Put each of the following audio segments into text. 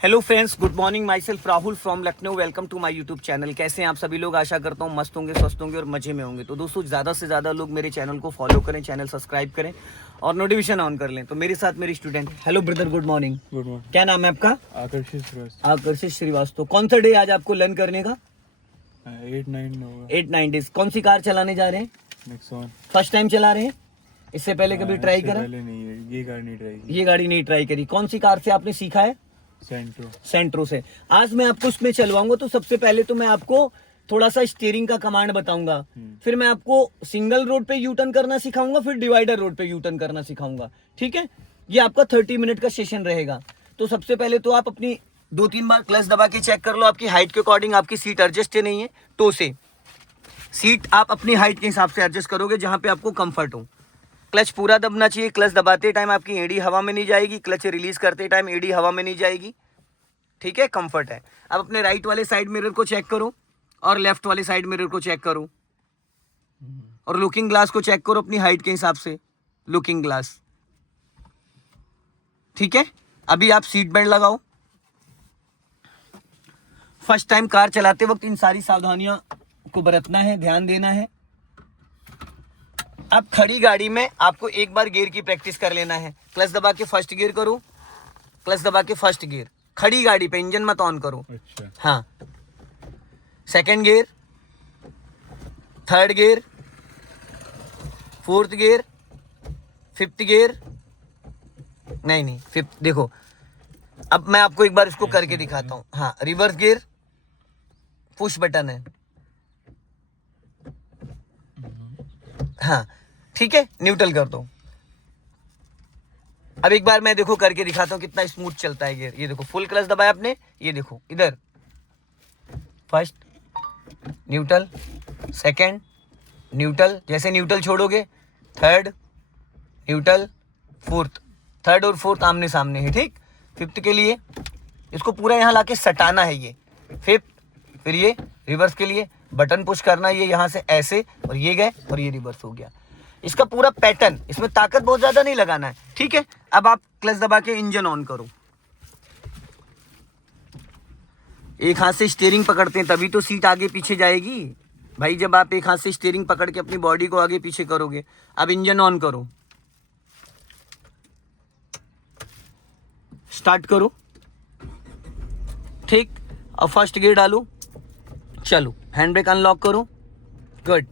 Hello friends, good morning. Myself Rahul from Lucknow. Welcome to my YouTube channel. कैसे हैं आप सभी लोग? आशा करता हूँ मस्त होंगे, स्वस्थ होंगे और मजे में होंगे। तो दोस्तों, ज़्यादा से ज़्यादा लोग मेरे चैनल को फॉलो करें, चैनल सब्सक्राइब करें और नोटिफिकेशन ऑन कर लें। तो मेरे साथ मेरी student. Hello brother, good morning. Good morning. क्या नाम है आपका? आकर्षित श्रीवास्तव। आकर्षित श्रीवास्तव। कौन सा डे आज आपको लर्न करने का? 8-9 होगा। 8-9 डेज। कौन सी कार चलाने जा रहे हैं? नेक्सॉन। फर्स्ट टाइम चला रहे हैं? इससे पहले कभी ट्राई करा? पहले नहीं है, ये कार नहीं ट्राई की। ये गाड़ी नहीं ट्राई करी। कौन सी कार से आपने सीखा है? सेंट्रो से। आज मैं आपको इसमें चलवाऊंगा। तो सबसे पहले तो मैं आपको थोड़ा सा स्टीयरिंग का कमांड बताऊंगा, फिर मैं आपको सिंगल रोड पे यू टर्न करना सिखाऊंगा, फिर डिवाइडर रोड पे यू टर्न करना सिखाऊंगा। ठीक है, ये आपका 30 मिनट का सेशन रहेगा। तो सबसे पहले तो आप अपनी 2-3 बार क्लच दबा के चेक कर लो आपकी हाइट के अकॉर्डिंग आपकी सीट एडजस्ट है नहीं है। तो से सीट आप अपनी हाइट के हिसाब से एडजस्ट करोगे जहां पे आपको कंफर्ट हो। क्लच पूरा दबना चाहिए। क्लच दबाते टाइम आपकी एड़ी हवा में नहीं जाएगी, क्लच रिलीज करते टाइम एड़ी हवा में नहीं जाएगी। ठीक है, कंफर्ट है। अब अपने राइट वाले साइड मिरर को चेक करो और लेफ्ट वाले साइड मिरर को चेक करो और लुकिंग ग्लास को चेक करो अपनी हाइट के हिसाब से। Looking glass. ठीक है, अभी आप सीट बेल्ट लगाओ। फर्स्ट टाइम कार चलाते वक्त इन सारी सावधानियां को बरतना है, ध्यान देना है। अब खड़ी गाड़ी में आपको एक बार गियर की प्रैक्टिस कर लेना है। क्लच दबा के फर्स्ट गियर करो, क्लच दबा के फर्स्ट गियर। खड़ी गाड़ी पे इंजन मत ऑन करो। अच्छा। हाँ, second gear, third gear, fourth gear, fifth gear. नहीं, फिफ्थ। देखो, अब मैं आपको एक बार इसको करके दिखाता हूँ। हाँ, रिवर्स गियर, पुश बटन है। हाँ, ठीक है, न्यूट्रल कर दो। अब एक बार मैं देखो करके दिखाता हूँ कितना स्मूथ चलता है गियर। ये देखो, फुल क्लच दबाया आपने, ये देखो इधर फर्स्ट न्यूट्रल, सेकंड न्यूट्रल, जैसे न्यूट्रल छोड़ोगे थर्ड न्यूट्रल, फोर्थ। थर्ड और फोर्थ आमने सामने है। ठीक, फिफ्थ के लिए इसको पूरा यहाँ लाके सटाना है। ये फिफ्थ, फिर ये रिवर्स के लिए बटन पुश करना, ये यहाँ से ऐसे और ये गए और ये रिवर्स हो गया। इसका पूरा पैटर्न, इसमें ताकत बहुत ज्यादा नहीं लगाना है। ठीक है, अब आप क्लच दबा के इंजन ऑन करो। एक हाथ से स्टीयरिंग पकड़ते हैं तभी तो सीट आगे पीछे जाएगी भाई। जब आप एक हाथ से स्टीयरिंग पकड़ के अपनी बॉडी को आगे पीछे करोगे। अब इंजन ऑन करो, स्टार्ट करो। ठीक, अब फर्स्ट गियर डालो, चलो। हैंड ब्रेक अनलॉक करो, गुड।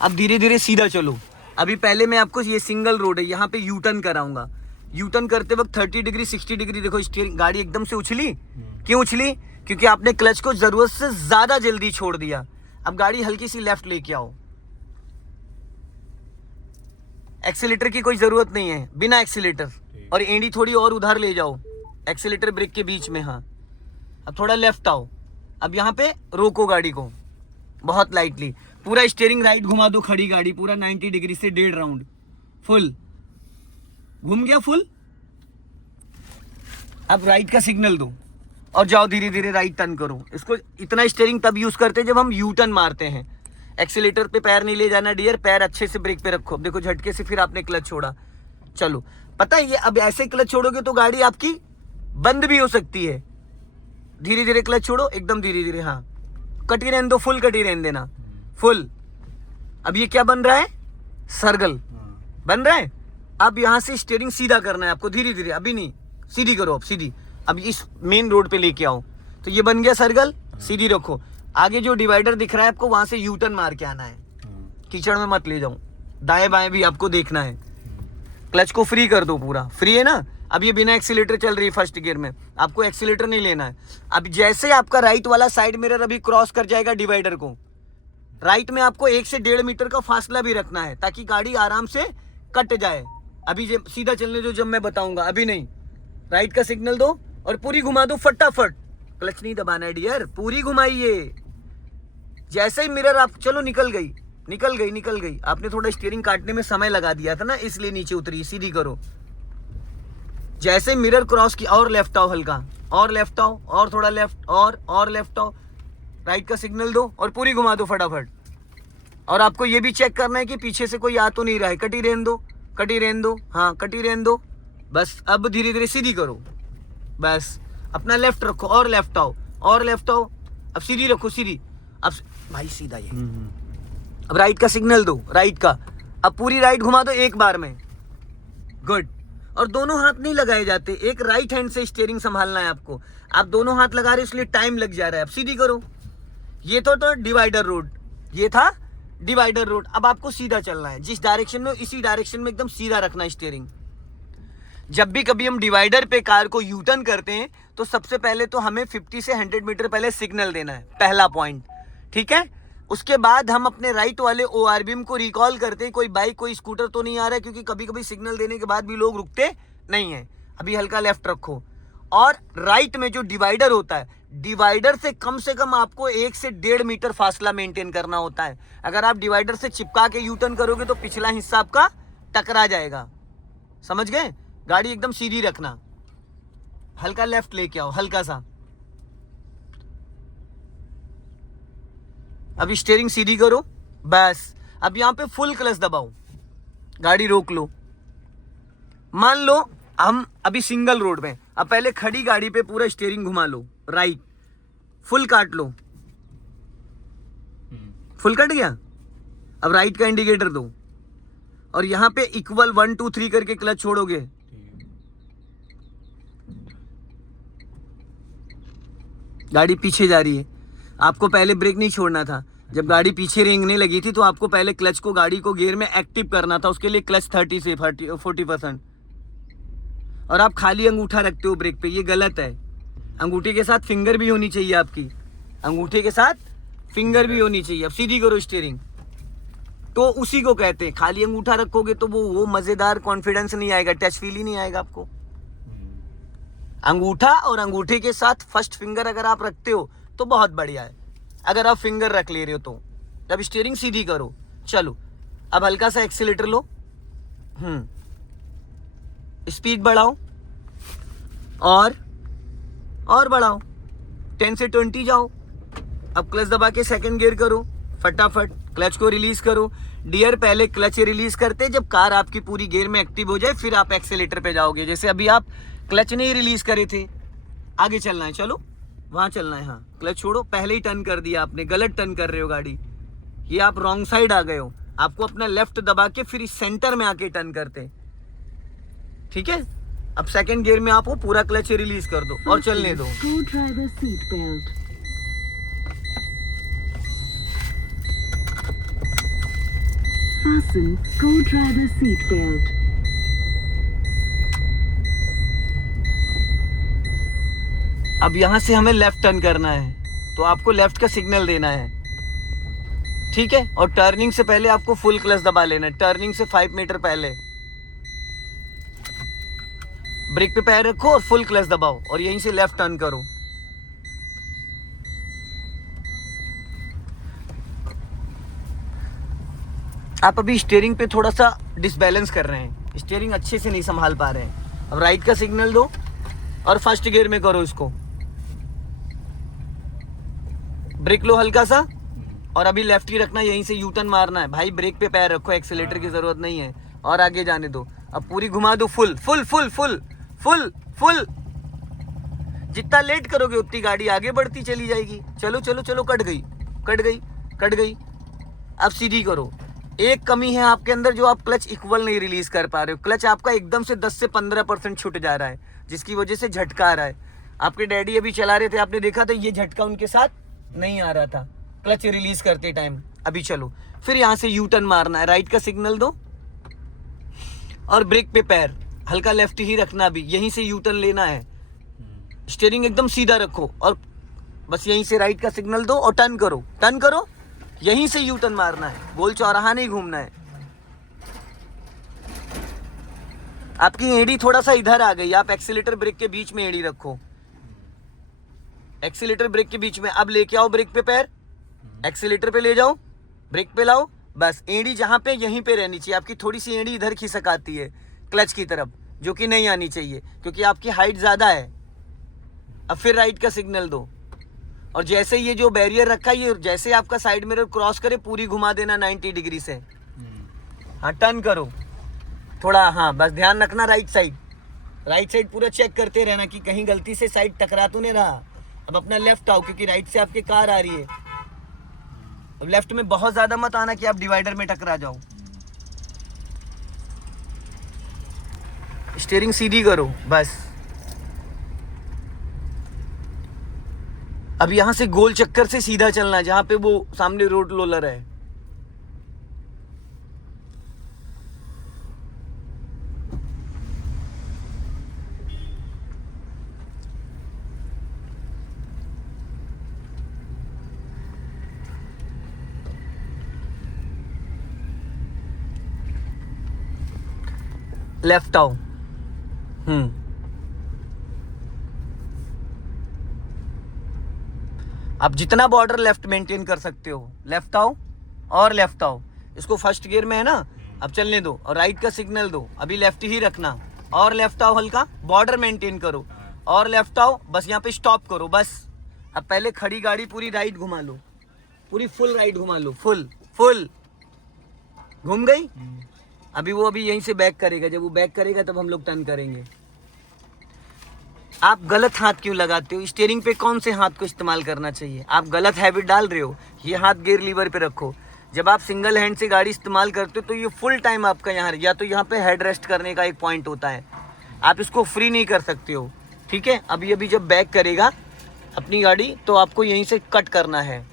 अब धीरे धीरे सीधा चलो। अभी पहले मैं आपको, ये सिंगल रोड है, यहाँ पे यू टर्न कराऊंगा। यू टर्न करते वक्त 30 डिग्री 60 डिग्री देखो स्टीयरिंग, गाड़ी एकदम से उछली। क्यों उछली? क्योंकि आपने क्लच को जरूरत से ज्यादा जल्दी छोड़ दिया। अब गाड़ी हल्की सी लेफ्ट लेके आओ। एक्सीलेटर की कोई जरूरत नहीं है, बिना एक्सीलेटर। और एंडी थोड़ी और उधार ले जाओ, एक्सीलेटर ब्रेक के बीच में। हाँ, अब थोड़ा लेफ्ट आओ। अब यहाँ पे रोको गाड़ी को बहुत लाइटली। पूरा स्टीयरिंग राइट घुमा दो, खड़ी गाड़ी पूरा 90 डिग्री से 1.5 राउंड फुल घूम गया, फुल। अब राइट का सिग्नल दो और जाओ धीरे धीरे राइट टर्न करो। इसको इतना स्टीयरिंग तब यूज करते हैं जब हम यू टर्न मारते हैं। एक्सीलेटर पे पैर नहीं ले जाना डियर, पैर अच्छे से ब्रेक पे रखो। देखो, झटके से फिर आपने क्लच छोड़ा। चलो, पता है ये अब ऐसे क्लच छोड़ोगे तो गाड़ी आपकी बंद भी हो सकती है। धीरे धीरे क्लच छोड़ो, एकदम धीरे धीरे। हाँ, कटी रहने दो, फुल कटी रहने देना, फुल। अब ये क्या बन रहा है? सर्कल बन रहा है। अब यहां से स्टीयरिंग सीधा करना है आपको, धीरे धीरे। अभी नहीं, सीधी करो, अब सीधी। अब इस मेन रोड पे लेके आओ। तो ये बन गया सर्कल, सीधी रखो। आगे जो डिवाइडर दिख रहा है आपको, वहां से यू टर्न मार के आना है। कीचड़ में मत ले जाओ, दाएं बाएं भी आपको देखना है। क्लच को फ्री कर दो, पूरा फ्री है ना। अब ये बिना एक्सीलेटर चल रही है फर्स्ट गियर में, आपको एक्सीलेटर नहीं लेना है। अब जैसे आपका राइट वाला साइड मिरर अभी क्रॉस कर जाएगा डिवाइडर को, राइट में आपको 1 से 1.5 मीटर का फासला भी रखना है ताकि गाड़ी आराम से कट जाए। अभी सीधा चलने दो, जब मैं बताऊंगा, अभी नहीं। राइट का सिग्नल दो और पूरी घुमा दो फटाफट। क्लच नहीं दबाना है डियर, पूरी घुमाइए। जैसे ही मिरर आप, चलो निकल गई निकल गई निकल गई। आपने थोड़ा स्टीयरिंग काटने में समय लगा दिया था ना, इसलिए नीचे उतरी। सीधी करो। जैसे मिरर क्रॉस की, और लेफ्ट आओ हल्का, और लेफ्ट आओ, और थोड़ा लेफ्ट, और लेफ्ट आओ। राइट का सिग्नल दो और पूरी घुमा दो फटाफट। और आपको ये भी चेक करना है कि पीछे से कोई आ तो नहीं रहा है। कटी रहने दो, कटी रहने दो। हाँ, कटी रहने दो। बस अब धीरे धीरे सीधी करो। बस अपना लेफ्ट रखो और लेफ्ट आओ और लेफ्ट आओ। अब सीधी रखो सीधी। अब भाई सीधा ये। अब राइट का सिग्नल दो, राइट का। अब पूरी राइट घुमा दो एक बार में। गुड। और दोनों हाथ नहीं लगाए जाते, एक राइट हैंड से स्टीयरिंग संभालना है आपको। आप दोनों हाथ लगा रहे हो इसलिए टाइम लग जा रहा है। अब सीधी करो। ये तो डिवाइडर रोड, ये था डिवाइडर रोड। अब आपको सीधा चलना है, जिस डायरेक्शन में इसी डायरेक्शन में एकदम सीधा रखना है स्टीयरिंग। जब भी कभी हम डिवाइडर पे कार को यू टर्न करते हैं तो सबसे पहले तो हमें 50 से 100 मीटर पहले सिग्नल देना है, पहला पॉइंट, ठीक है। उसके बाद हम अपने राइट वाले ORBM को रिकॉल करते हैं, कोई बाइक कोई स्कूटर तो नहीं आ रहा है, क्योंकि कभी कभी सिग्नल देने के बाद भी लोग रुकते नहीं है। अभी हल्का लेफ्ट रखो और राइट में जो डिवाइडर होता है, डिवाइडर से कम आपको 1 से 1.5 मीटर फासला मेंटेन करना होता है। अगर आप डिवाइडर से चिपका के यू टर्न करोगे तो पिछला हिस्सा आपका टकरा जाएगा। समझ गए? गाड़ी एकदम सीधी रखना, हल्का लेफ्ट लेके आओ, हल्का सा। अभी स्टीयरिंग सीधी करो, बस। अब यहां पे फुल क्लच दबाओ, गाड़ी रोक लो। मान लो हम अभी सिंगल रोड में, अब पहले खड़ी गाड़ी पे पूरा स्टीयरिंग घुमा लो, राइट फुल काट लो। फुल कट गया। अब राइट का इंडिकेटर दो और यहां पे इक्वल 1 2 3 करके क्लच छोड़ोगे। गाड़ी पीछे जा रही है, आपको पहले ब्रेक नहीं छोड़ना था। जब गाड़ी पीछे रेंगने लगी थी तो आपको पहले क्लच को, गाड़ी को गियर में एक्टिव करना था। उसके लिए क्लच 30 से 40%। और आप खाली अंगूठा रखते हो ब्रेक पे, ये गलत है। अंगूठे के साथ फिंगर भी होनी चाहिए आपकी, अंगूठे के साथ फिंगर भी होनी चाहिए। अब सीधी करो स्टीयरिंग, तो उसी को कहते हैं। खाली अंगूठा रखोगे तो वो मजेदार कॉन्फिडेंस नहीं आएगा, टच फील ही नहीं आएगा आपको। अंगूठा और अंगूठे के साथ फर्स्ट फिंगर अगर आप रखते हो तो बहुत बढ़िया है। अगर आप फिंगर रख ले रहे हो तो अब स्टीयरिंग सीधी करो। चलो अब हल्का सा एक्सीलेटर लो, स्पीड बढ़ाओ और बढ़ाओ, 10 से 20 जाओ। अब क्लच दबा के सेकंड गियर करो, फटाफट क्लच को रिलीज करो। डियर पहले क्लच रिलीज करते जब कार आपकी पूरी गियर में एक्टिव हो जाए, फिर आप एक्सीलेटर पे जाओगे। जैसे अभी आप क्लच नहीं रिलीज करे थे, आगे चलना है, चलो वहां चलना है। हाँ क्लच छोड़ो, पहले ही टर्न कर दिया आपने, गलत टर्न कर रहे हो गाड़ी, ये आप रॉन्ग साइड आ गए हो। आपको अपना लेफ्ट दबा के फिर इस सेंटर में आके टर्न करते, ठीक है। अब सेकंड गियर में आप वो पूरा क्लच रिलीज कर दो और चलने दो। Fasten co-driver seat belt. अब यहां से हमें लेफ्ट टर्न करना है, तो आपको लेफ्ट का सिग्नल देना है, ठीक है। और टर्निंग से पहले आपको फुल क्लच दबा लेना है, टर्निंग से 5 मीटर पहले। ब्रेक पे पैर रखो और फुल क्लच दबाओ और यहीं से लेफ्ट टर्न करो। आप अभी स्टीयरिंग पे थोड़ा सा डिसबैलेंस कर रहे हैं, स्टीयरिंग अच्छे से नहीं संभाल पा रहे हैं। अब राइट का सिग्नल दो और फर्स्ट गियर में करो इसको। ब्रेक लो हल्का सा और अभी लेफ्ट ही रखना, यहीं से यू टर्न मारना है। भाई ब्रेक पे पैर रखो, एक्सीलेटर की जरूरत नहीं है, और आगे जाने दो। अब पूरी घुमा दो, full full full full full full. जितना लेट करोगे उतनी गाड़ी आगे बढ़ती चली जाएगी। चलो चलो चलो, कट गई कट गई कट गई। अब सीधी करो। एक कमी है आपके अंदर, जो आप क्लच इक्वल नहीं रिलीज कर पा रहे हो। क्लच आपका एकदम से 10 से 15% छूट जा रहा है, जिसकी वजह से झटका आ रहा है। आपके डैडी अभी चला रहे थे, आपने देखा था, ये झटका उनके साथ नहीं आ रहा था क्लच रिलीज करते टाइम। अभी चलो, फिर यहाँ से यू टर्न मारना है, राइट का सिग्नल दो और ब्रेक पे पैर हल्का लेफ्ट ही रखना। अभी यहीं से यू टर्न लेना है, स्टीयरिंग एकदम सीधा रखो और बस यहीं से राइट का सिग्नल दो और टर्न करो, टर्न करो। यहीं से यू टर्न मारना है, गोल चौराहा नहीं घूमना है। आपकी एड़ी थोड़ा सा इधर आ गई, आप एक्सीलेटर ब्रेक के बीच में एड़ी रखो, एक्सीलेटर ब्रेक के बीच में। अब लेके आओ ब्रेक पे पैर, एक्सीलेटर पे ले जाओ, ब्रेक पे लाओ। बस एड़ी जहां पे यहीं पे रहनी चाहिए। आपकी थोड़ी सी एड़ी इधर खिसक आती है क्लच की तरफ, जो कि नहीं आनी चाहिए क्योंकि आपकी हाइट ज्यादा है। अब फिर राइट का सिग्नल दो और जैसे ये जो बैरियर रखा है, ये जैसे आपका साइड मिरर क्रॉस करे पूरी घुमा देना 90 डिग्री से। हाँ टर्न करो थोड़ा, हाँ बस ध्यान रखना, राइट साइड राइट साइड पूरा चेक करते रहना कि कहीं गलती से साइड टकरा तो नहीं रहा। अब अपना लेफ्ट आओ, क्योंकि राइट से आपकी कार आ रही है। अब लेफ्ट में बहुत ज्यादा मत आना कि आप डिवाइडर में टकरा जाओ। स्टीयरिंग सीधी करो बस। अब यहां से गोल चक्कर से सीधा चलना, जहां पे वो सामने रोड रोलर है। लेफ्ट आओ। आप जितना बॉर्डर लेफ्ट मेंटेन कर सकते हो, लेफ्ट आओ और लेफ्ट आओ। इसको फर्स्ट गियर में है ना, अब चलने दो और राइट का सिग्नल दो। अभी लेफ्ट ही रखना और लेफ्ट आओ, हल्का बॉर्डर मेंटेन करो और लेफ्ट आओ। बस यहाँ पे स्टॉप करो बस। अब पहले खड़ी गाड़ी पूरी राइट घुमा लो, पूरी फुल राइट घुमा लो, फुल फुल घूम गई। अभी वो यहीं से बैक करेगा, जब वो बैक करेगा तब हम लोग टर्न करेंगे। आप गलत हाथ क्यों लगाते हो? स्टीयरिंग पे कौन से हाथ को इस्तेमाल करना चाहिए? आप गलत हैबिट डाल रहे हो। ये हाथ गियर लीवर पे रखो। जब आप सिंगल हैंड से गाड़ी इस्तेमाल करते हो तो ये फुल टाइम आपका यहाँ, या तो यहाँ पे हेड रेस्ट करने का एक पॉइंट होता है, आप इसको फ्री नहीं कर सकते हो। ठीक है, अभी जब बैक करेगा अपनी गाड़ी तो आपको यहीं से कट करना है।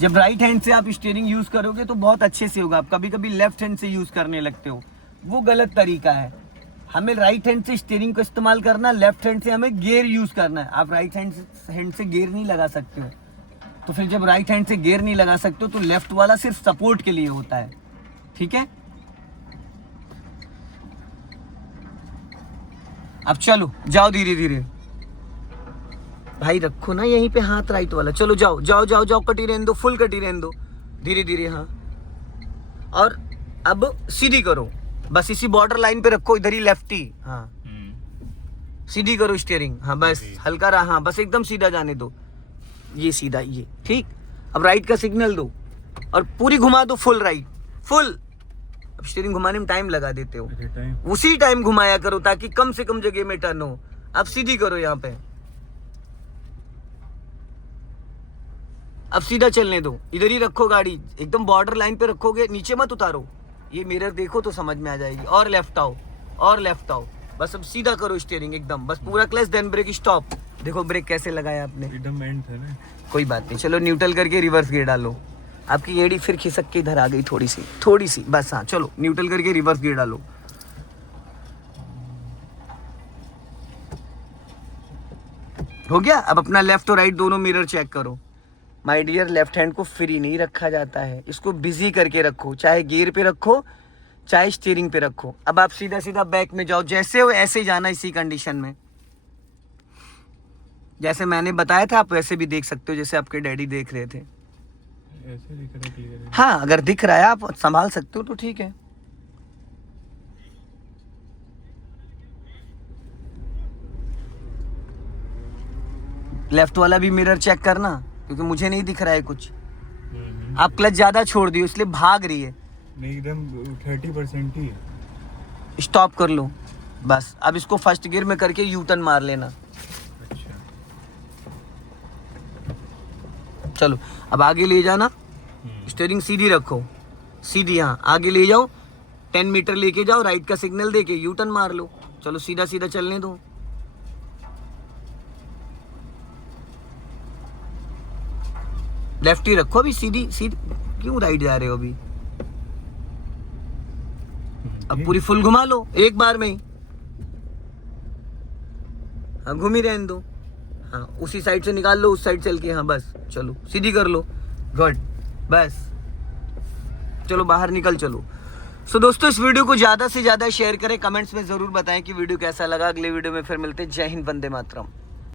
जब राइट हैंड से आप स्टीयरिंग यूज करोगे तो बहुत अच्छे से होगा। आप कभी कभी लेफ्ट हैंड से यूज करने लगते हो, वो गलत तरीका है। हमें राइट हैंड से स्टीयरिंग को इस्तेमाल करना, लेफ्ट हैंड से हमें गियर यूज करना है। आप राइट हैंड से गियर नहीं लगा सकते हो, तो फिर जब राइट हैंड से गियर नहीं लगा सकते हो तो लेफ्ट वाला सिर्फ सपोर्ट के लिए होता है। ठीक है, अब चलो जाओ धीरे धीरे। भाई रखो ना यहीं पे हाथ राइट वाला। चलो जाओ जाओ जाओ जाओ, कटी रहने दो, फुल कटी रहने दो, धीरे धीरे। हाँ, और अब सीधी करो बस, इसी बॉर्डर लाइन पे रखो, इधर ही लेफ्टी। हाँ, सीधी करो स्टीयरिंग। हाँ बस हल्का रहा। हाँ बस एकदम सीधा जाने दो, ये सीधा ये। ठीक, अब राइट का सिग्नल दो और पूरी घुमा दो, फुल राइट फुल। अब स्टीयरिंग घुमाने में टाइम लगा देते हो, उसी टाइम घुमाया करो ताकि कम से कम जगह में टर्न हो। अब सीधी करो यहाँ पे, अब सीधा चलने दो, इधर ही रखो गाड़ी, एकदम बॉर्डर लाइन पे रखोगे, नीचे मत उतारो। ये मिरर देखो तो समझ में आ जाएगी। और लेफ्ट आओ और लेफ्ट आओ, बस अब सीधा करो स्टीयरिंग एकदम, बस पूरा क्लच देन ब्रेक स्टॉप। देखो ब्रेक कैसे लगाया आपने, एकदम एंड था ना। कोई बात नहीं, चलो न्यूट्रल करके रिवर्स गियर डालो। आपकी एड़ी फिर खिसक के इधर आ गई थोड़ी सी बस। हाँ चलो न्यूट्रल करके रिवर्स गियर डालो। हो गया। अब अपना लेफ्ट और राइट दोनों मिरर चेक करो। माय डियर, लेफ्ट हैंड को फ्री नहीं रखा जाता है, इसको बिजी करके रखो, चाहे गियर पे रखो चाहे स्टीयरिंग पे रखो। अब आप सीधा सीधा बैक में जाओ, जैसे हो ऐसे जाना, इसी कंडीशन में जैसे मैंने बताया था आप वैसे भी देख सकते हो, जैसे आपके डैडी देख रहे थे। ऐसे दिख रहा है क्लियर है। हाँ, अगर दिख रहा है आप संभाल सकते हो तो ठीक है। लेफ्ट वाला भी मिरर चेक करना, क्योंकि मुझे नहीं दिख रहा है कुछ। आप क्लच ज्यादा छोड़ दियो इसलिए भाग रही है। नहीं, एकदम 30% ही है। स्टॉप कर लो बस। अब इसको फर्स्ट गियर में करके यू टर्न मार लेना। अच्छा, चलो अब आगे ले जाना, स्टीयरिंग सीधी रखो, सीधी। हाँ आगे ले जाओ, 10 मीटर लेके जाओ, राइट का सिग्नल देके यू टर्न मार लो। चलो सीधा सीधा चलने दो। लेफ्ट ही रखो अभी, सीधी क्यों राइट जा रहे हो अभी? अब पूरी फुल घुमा लो एक बार में ही। हाँ घूम ही रहने दो। हाँ उसी साइड से निकाल लो, उस साइड चल के। हाँ बस चलो सीधी कर लो, गुड, बस चलो बाहर निकल चलो। सो दोस्तों, इस वीडियो को ज़्यादा से ज़्यादा शेयर करें, कमेंट्स में ज़रूर बताएं कि वीडियो कैसा लगा। अगले वीडियो में फिर मिलते हैं। जय हिंद, वंदे मातरम।